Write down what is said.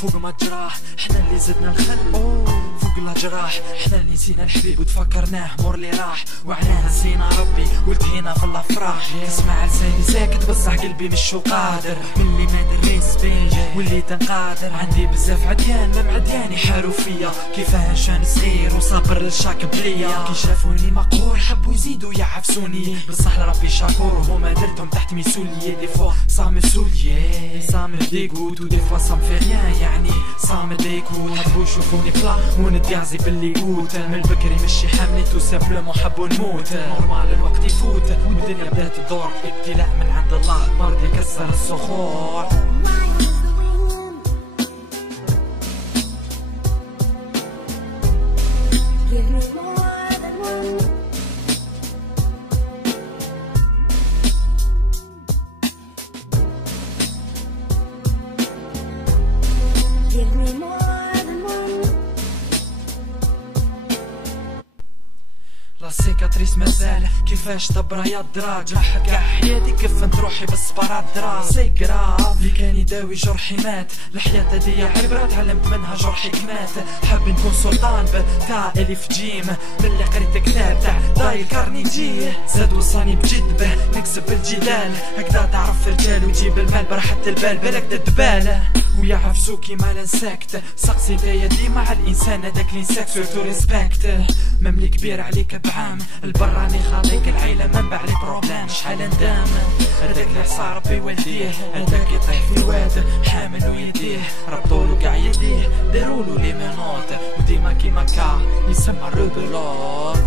فوق ما جراح حنا اللي زدنا الخل، فوق الجراح حنا اللي نسينا الحبيب وتفكرناه مور اللي راح، وعناه نسينا ربي قلت هنا في الافراح. تسمع لساني ساكت بصح قلبي مش قادر، من اللي نادر ريسبين واللي تنقادر. عندي بزاف عديان ما معدياني حاروا فيا، كيفاه شان صغير وصابر للشاك بليا. كي شافوني مقهور حبوا يزيدوا يعفسوني، بصح لربي شكور وهما درتهم تحت مسؤولية. دي فوا صام مسؤولية صام ديكوت ودي فوا صام في ريان، يعني صام ديكوت. حبوا يشوفوني فلا ونديازي باللي قوت، من البكري مشي حملي تو سامبلومون حبوا نموت. نورمال الوقت يفوت والدنيا بدات تدور، ابتلاء من عند الله برد يكسر الصخور. لا سيكاتريس مازال كيفاش دبرها يا الدراج، كاع حياتي كفنت روحي بالسبارات درا سيكراف اللي كان يداوي جرحي مات. الحياة هادية عبرة تعلمت منها جرحي كمات، حاب نكون سلطان تاع الف جيم من اللي قريت كتاب تاع دايل كارنيجي، زاد وصاني بجد به نكسب الجدال. هكذا تعرف رجال وتجيب المال براحة البال، بالك دبالة ويعفسو كيما لانساكت. سقسي دايا ديما على الانسان هداك لينساك سورتو ريسبكت. مملي كبير عليك بعام البراني خاطيك العيلة منبع لي بروبلام، شحال ندام هداك اللي عصا ربي والديه، هداك يطيح في الواد حامل ويديه، ربطولو قاع يديه دارولو لي منوط، وديما كيما كا يسمى الروبلوت.